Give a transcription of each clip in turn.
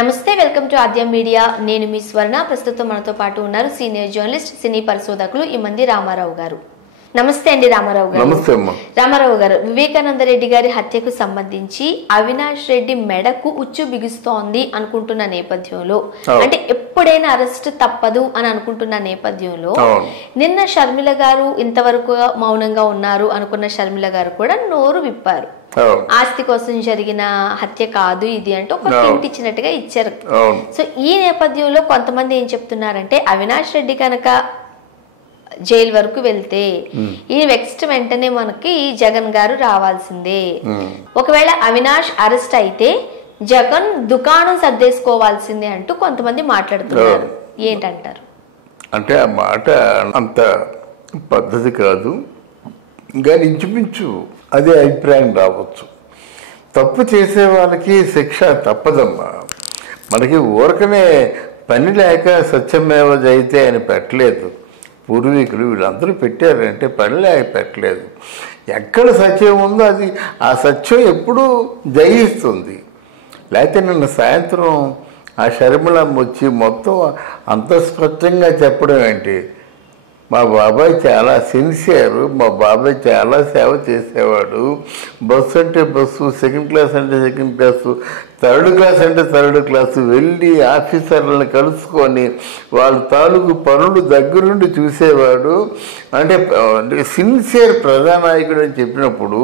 నమస్తే, welcome to Aadya media. నేను మీ స్వర్ణ. ప్రస్తుతం మనతో పాటు ఉన్నారు సీనియర్ జర్నలిస్ట్, సినీ పరిశోధకులు ఇమ్మంది రామారావు గారు. నమస్తే అండి రామారావు గారు. నమస్తే అమ్మా. రామారావు గారు, వివేకానంద రెడ్డి గారి హత్యకు సంబంధించి అవినాష్ రెడ్డి మెడకు ఉచ్చు బిగుస్తోంది అనుకుంటున్న నేపథ్యంలో, అంటే ఎప్పుడైనా అరెస్ట్ తప్పదు అని అనుకుంటున్న నేపథ్యంలో, నిన్న షర్మిల గారు ఇంతవరకు మౌనంగా ఉన్నారు అనుకున్న షర్మిల గారు కూడా నోరు విప్పారు. ఆస్తి కోసం జరిగిన హత్య కాదు ఇది అంటే ఒక హింట్ ఇచ్చినట్టుగా ఇచ్చారు. సో ఈ నేపథ్యంలో కొంతమంది ఏం చెప్తున్నారంటే, అవినాష్ రెడ్డి కనుక జైలు వరకు వెళ్తే ఈ నెక్స్ట్ వెంటనే మనకి జగన్ గారు రావాల్సిందే. ఒకవేళ అవినాష్ అరెస్ట్ అయితే జగన్ దుకాణం సర్దేసుకోవాల్సిందే అంటూ కొంతమంది మాట్లాడుతున్నారు. ఏంటంటారు? అంటే ఆ మాట అంత పద్ధతి కాదు, కానీ ఇంచుమించు అదే అభిప్రాయం రావచ్చు. తప్పు చేసే వాళ్ళకి శిక్ష తప్పదమ్మా. మనకి ఊరకనే పని లేక సత్యమేవ జయితే అని పెట్టలేదు. పూర్వీకులు వీళ్ళందరూ పెట్టారంటే పని లేక పెట్టలేదు. ఎక్కడ సత్యం ఉందో అది ఆ సత్యం ఎప్పుడూ జయిస్తుంది. లేకపోతే నిన్న సాయంత్రం ఆ షర్మిలమ్మ వచ్చి మొత్తం అంత స్పష్టంగా చెప్పడం ఏంటి, మా బాబాయ్ చాలా సిన్సియర్, మా బాబాయ్ చాలా సేవ చేసేవాడు, బస్సు అంటే బస్సు, సెకండ్ క్లాస్ అంటే సెకండ్ క్లాసు, థర్డ్ క్లాస్ అంటే థర్డ్ క్లాసు వెళ్ళి ఆఫీసర్లను కలుసుకొని వాళ్ళ తాలూకు పనులు దగ్గరుండి చూసేవాడు. అంటే సిన్సియర్ ప్రజానాయకుడు అని చెప్పినప్పుడు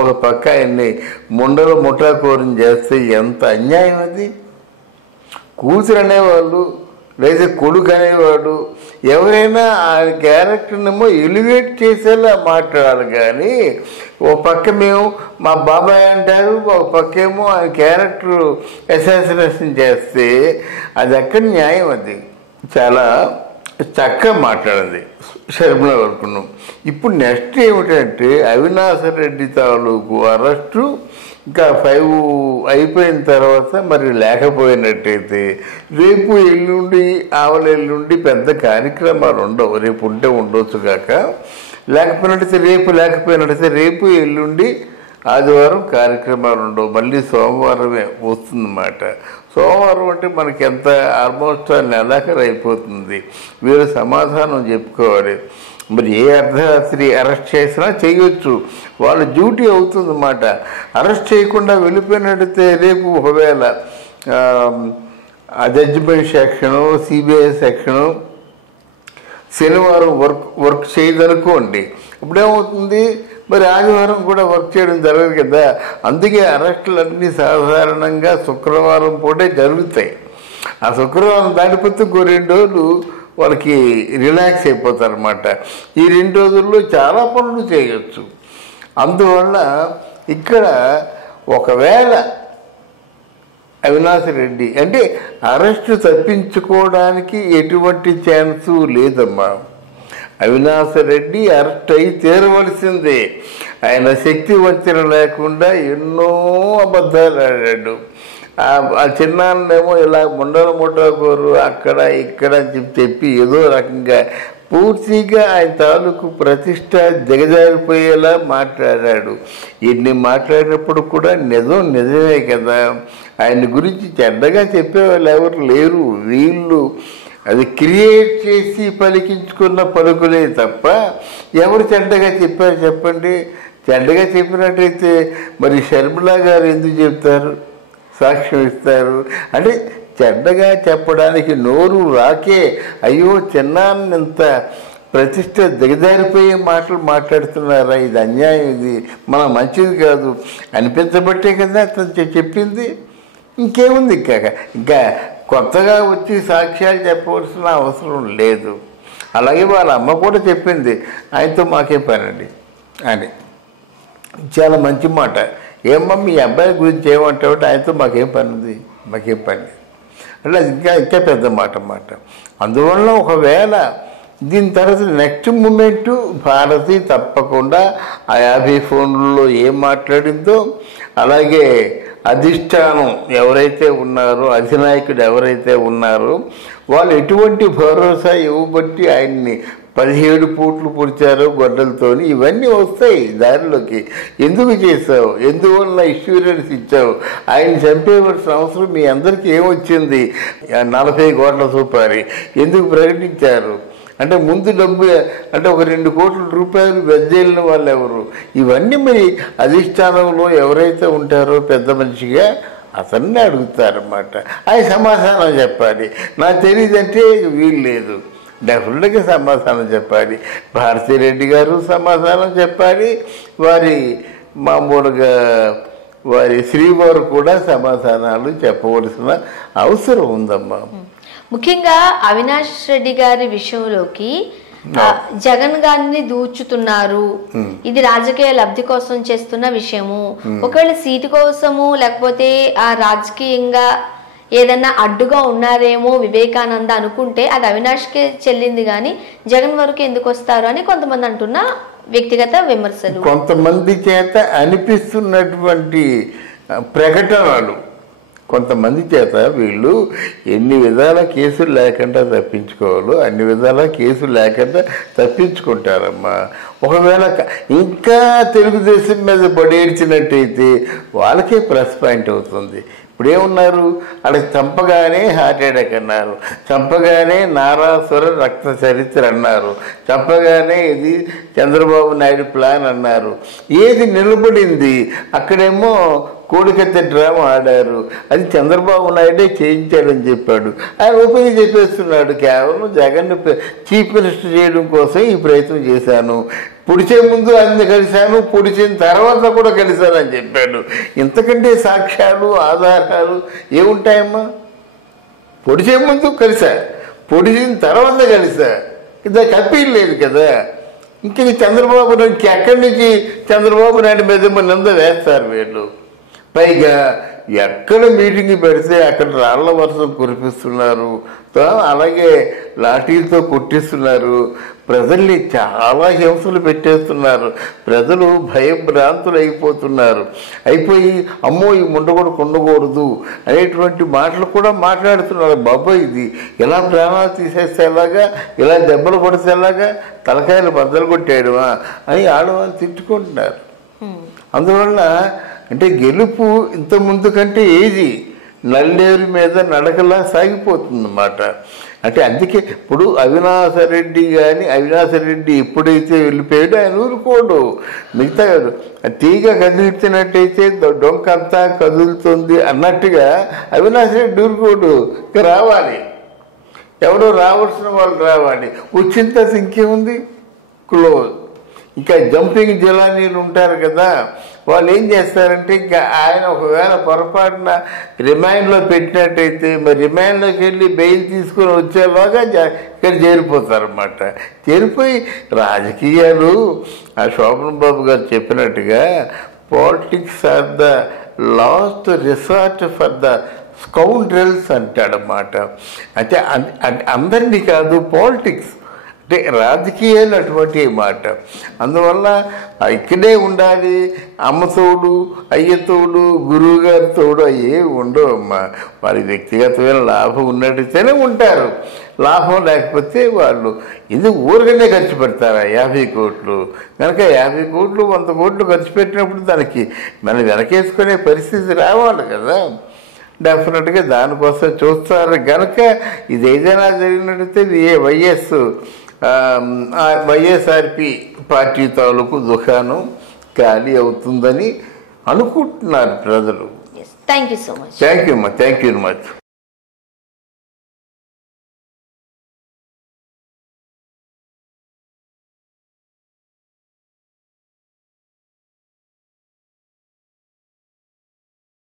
ఒక పక్క ఆయన్ని ముండల ముఠాకోరం చేస్తే ఎంత అన్యాయం అది. కూతురు అనేవాళ్ళు లేదా కొడుకు అనేవాడు ఎవరైనా ఆ క్యారెక్టర్నేమో ఎలివేట్ చేసేలా మాట్లాడాలి. కానీ ఓ పక్క మేము మా బాబాయ్ అంటారు, ఒక పక్కేమో ఆ క్యారెక్టర్ అసాసినేషన్ చేస్తే అది ఎక్కడ న్యాయం? అది చాలా చక్కగా మాట్లాడింది షర్మిల వరకును. ఇప్పుడు నెక్స్ట్ ఏమిటంటే అవినాష్ రెడ్డి తాలూకు అరెస్టు ఇంకా 5 అయిపోయిన తర్వాత మరి లేకపోయినట్టయితే రేపు ఎల్లుండి ఆవలెల్లుండి పెద్ద కార్యక్రమాలు ఉండవు. రేపు ఉంటే ఉండొచ్చు కాక, లేకపోయినట్టయితే రేపు ఎల్లుండి ఆదివారం కార్యక్రమాలు ఉండవు. మళ్ళీ సోమవారమే వస్తుందన్నమాట. సోమవారం అంటే మనకి ఎంత ఆల్మోస్ట్ నెలాఖరు అయిపోతుంది. వీరు సమాధానం చెప్పుకోవాలి. మరి ఏ అర్ధరాత్రి అరెస్ట్ చేసినా చేయొచ్చు, వాళ్ళ డ్యూటీ అవుతుందన్నమాట. అరెస్ట్ చేయకుండా వెళ్ళిపోయినట్టయితే రేపు ఒకవేళ ఆ జడ్జిమెంట్ సెక్షను, సిబిఐ సెక్షను శనివారం వర్క్ చేయదనుకోండి, ఇప్పుడేమవుతుంది, మరి ఆదివారం కూడా వర్క్ చేయడం జరగదు కదా. అందుకే అరెస్టులన్నీ సాధారణంగా శుక్రవారం పూటే జరుగుతాయి. ఆ శుక్రవారం దాటిపోతే 2 రోజులు వాళ్ళకి రిలాక్స్ అయిపోతారన్నమాట. ఈ 2 రోజుల్లో చాలా పనులు చేయొచ్చు. అందువల్ల ఇక్కడ ఒకవేళ అవినాష్ రెడ్డి అంటే అరెస్టు తప్పించుకోవడానికి ఎటువంటి ఛాన్సు లేదమ్మా. అవినాష్ రెడ్డి అరెస్ట్ అయి తీరవలసిందే. ఆయన శక్తి వంచన లేకుండా ఎన్నో అబద్ధాలు ఆడాడు. ఆ చిన్నాన్నేమో ఇలా ముండల ముఠాకోరు అక్కడ ఇక్కడ అని చెప్పి ఏదో రకంగా పూర్తిగా ఆయన తాలూకు ప్రతిష్ట దిగజారిపోయేలా మాట్లాడాడు. ఇన్ని మాట్లాడినప్పుడు కూడా నిజమే కదా. ఆయన గురించి చెడ్డగా చెప్పేవాళ్ళు ఎవరు లేరు. వీళ్ళు అది క్రియేట్ చేసి పలికించుకున్న పలుకులే తప్ప ఎవరు చెడ్డగా చెప్పారు చెప్పండి? చెడ్డగా చెప్పినట్టయితే మరి షర్మిల గారు ఎందుకు చెప్తారు, సాక్ష్యం ఇస్తారు? అంటే చెడ్డగా చెప్పడానికి నోరు రాకే అయ్యో చిన్నాన్నంత ప్రతిష్ట దిగజారిపోయే మాటలు మాట్లాడుతున్నారా, ఇది అన్యాయం, ఇది మన మంచిది కాదు అనిపించబట్టే కదా అతను చెప్పింది. ఇంకేముంది, ఇంకా కొత్తగా వచ్చి సాక్ష్యాలు చెప్పవలసిన అవసరం లేదు. అలాగే వాళ్ళ అమ్మ కూడా చెప్పింది, ఆయనతో మాకేం పనండి అని. చాలా మంచి మాట. ఏమమ్మా మీ అబ్బాయి గురించి ఏమంటావు? ఆయనతో మాకేం పని ఉంది, మాకేం పని అంటే అది ఇంకా పెద్ద మాట అన్నమాట. అందువల్ల ఒకవేళ దీని తర్వాత నెక్స్ట్ మూమెంటు భారతి తప్పకుండా ఆ 50 ఫోన్లలో ఏం మాట్లాడిందో, అలాగే అధిష్టానం ఎవరైతే ఉన్నారో, అధినాయకుడు ఎవరైతే ఉన్నారో వాళ్ళు ఎటువంటి భరోసా ఇవ్వబట్టి ఆయన్ని 17 పూట్లు పొడిచారో గొడ్డలతోని, ఇవన్నీ వస్తాయి దారిలోకి. ఎందుకు చేసావు, ఎందువల్ల ఇన్సూరెన్స్ ఇచ్చావు, ఆయన చంపేవలసిన అవసరం మీ అందరికీ ఏమొచ్చింది, 40 కోట్ల రూపాయలు ఎందుకు ప్రకటించారు అంటే ముందు డబ్బు అంటే ఒక 2 కోట్ల రూపాయలు వెజ్జేలిన వాళ్ళు ఎవరు? ఇవన్నీ మరి అధిష్టానంలో ఎవరైతే ఉంటారో పెద్ద మనిషిగా అతన్ని అడుగుతారన్నమాట. ఆయన సమాధానం చెప్పాలి. నాకు తెలియదంటే వీలు లేదు, డెఫినెట్గా సమాధానం చెప్పాలి. భారతిరెడ్డి గారు సమాధానం చెప్పాలి, వారి మామూలుగా వారి శ్రీవారు కూడా సమాధానాలు చెప్పవలసిన అవసరం ఉందమ్మా. ముఖ్యంగా అవినాష్ రెడ్డి గారి విషయంలోకి జగన్ గారిని దూచుతున్నారు, ఇది రాజకీయ లబ్ధి కోసం చేస్తున్న విషయము, ఒకవేళ సీటు కోసము లేకపోతే ఆ రాజకీయంగా ఏదన్నా అడ్డుగా ఉన్నారేమో వివేకానంద అనుకుంటే అది అవినాష్కే చెల్లింది, కానీ జగన్ వరకు ఎందుకు వస్తారు అని కొంతమంది అంటున్న వ్యక్తిగత విమర్శలు, కొంతమంది చేత అనిపిస్తున్నటువంటి ప్రకటనలు, కొంతమంది చేత వీళ్ళు ఎన్ని విధాల కేసులు లేకుండా తప్పించుకోవాలో అన్ని విధాల కేసులు లేకుండా తప్పించుకుంటారమ్మా. ఒకవేళ ఇంకా తెలుగుదేశం మీద బడేడ్చినట్టయితే వాళ్ళకే ప్లస్ పాయింట్ అవుతుంది. ఇప్పుడేమున్నారు, వాళ్ళకి చంపగానే హార్ట్ అటాక్ అన్నారు, చంపగానే నారాసుర రక్త చరిత్ర అన్నారు, చంపగానే ఇది చంద్రబాబు నాయుడు ప్లాన్ అన్నారు. ఏది నిలబడింది? అక్కడేమో కోడికత్త డ్రామా ఆడారు, అది చంద్రబాబు నాయుడే చేయించాడని చెప్పాడు. ఆయన ఓపెన్గా చెప్పేస్తున్నాడు, కేవలం జగన్ చీఫ్ మినిస్టర్ చేయడం కోసం ఈ ప్రయత్నం చేశాను, పొడిచే ముందు అన్ని కలిశాను, పొడిచిన తర్వాత కూడా కలిశానని చెప్పాడు. ఇంతకంటే సాక్ష్యాలు ఆధారాలు ఏముంటాయమ్మా? పొడిచే ముందు కలిసా, పొడిచిన తర్వాత కలిసా, ఇది కప్పీలు లేదు కదా. ఇంక చంద్రబాబు నాయుడు ఎక్కడి నుంచి చంద్రబాబు నాయుడు మీద నింద వేస్తారు వీళ్ళు. పైగా ఎక్కడ మీటింగ్ పెడితే అక్కడ రాళ్ల వర్షం కురిపిస్తున్నారు, అలాగే లాఠీలతో కొట్టిస్తున్నారు, ప్రజల్ని చాలా హింసలు పెట్టేస్తున్నారు, ప్రజలు భయభ్రాంతులు అయిపోయి అమ్మో ఈ ముండకూడదు ఉండకూడదు అనేటువంటి మాటలు కూడా మాట్లాడుతున్నారు. బాబాయ్ ఇది ఇలా ప్రాణాలు తీసేస్తే ఎలాగా, ఇలా దెబ్బలు పడితే ఎలాగా, తలకాయలు బద్దలు కొట్టేయడమా అని ఆడవాళ్ళు తిట్టుకుంటున్నారు. అందువల్ల అంటే గెలుపు ఇంత ముందు కంటే ఏది నల్లేరు మీద నడకలా సాగిపోతుందన్నమాట. అంటే అందుకే ఇప్పుడు అవినాశరెడ్డి ఎప్పుడైతే వెళ్ళిపోయాడో ఆయన ఊరుకోడు. మిగతా తీగ కదిలిచ్చినట్టయితే డొంక అంతా కదులుతుంది అన్నట్టుగా అవినాశరెడ్డి ఊరుకోడు. ఇక రావాలి, ఎవరో రావాల్సిన వాళ్ళు రావాలి. వచ్చిన తర్వాత ఇంకేముంది, క్లోజ్. ఇంకా జంపింగ్ జలానీలు ఉంటారు కదా, వాళ్ళు ఏం చేస్తారంటే ఇంకా ఆయన ఒకవేళ పొరపాటున రిమాండ్లో పెట్టినట్టయితే మరి రిమాండ్లోకి వెళ్ళి బెయిల్ తీసుకుని వచ్చేలాగా ఇక్కడ చేరిపోతారన్నమాట. చేరిపోయి రాజకీయాలు ఆ శోభన్ బాబు గారు చెప్పినట్టుగా politics are the last resort for the scoundrels అంటాడన్నమాట. అంటే అందరినీ కాదు, పాలిటిక్స్ అంటే రాజకీయాలు అటువంటి మాట. అందువల్ల ఇక్కడే ఉండాలి, అమ్మ తోడు, అయ్య తోడు, గురువు గారి తోడు అయ్యే ఉండవు అమ్మా. వారి వ్యక్తిగతమైన లాభం ఉన్నట్టయితేనే ఉంటారు, లాభం లేకపోతే వాళ్ళు ఇది ఊరికనే ఖర్చు పెడతారా 50 కోట్లు కనుక 50 కోట్లు 100 కోట్లు ఖర్చు పెట్టినప్పుడు దానికి మనం వెనకేసుకునే పరిస్థితి రావాలి కదా. డెఫినెట్గా దానికోసం చూస్తారు కనుక ఇది ఏదైనా జరిగినట్టయితే వైఎస్ఆర్పి పార్టీ తాలూకు దుకాణం ఖాళీ అవుతుందని అనుకుంటున్నారు ప్రజలు. Thank you so much. Thank you అమ్మా, థ్యాంక్ యూ మచ్.